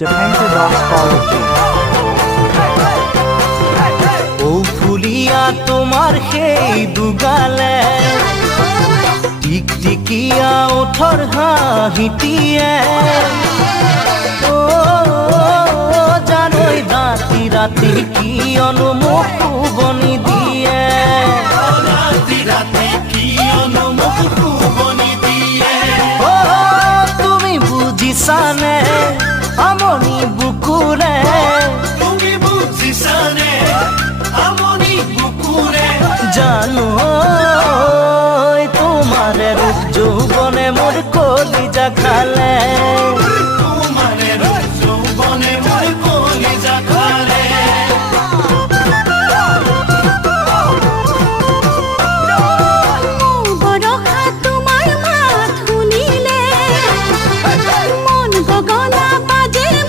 The painter dogs follow you. ও ফুলিয়া তোমার সেই দুগালে টিকটিকিয়া ওঠৰ হাঁহিটিয়ে ও জানৈ ৰাতি ৰাতি কিয়নো মোক শুবনি দিয়ে ৰাতি ৰাতি কিয়নো মোক শুবনি দিয়ে ও তুমি বুজিছানে আমনি বুকুৰে তুমি বুজিছানে আমনি বুকুৰে জানো তোমার রূপ যৌবনে মোর কলিজা খালে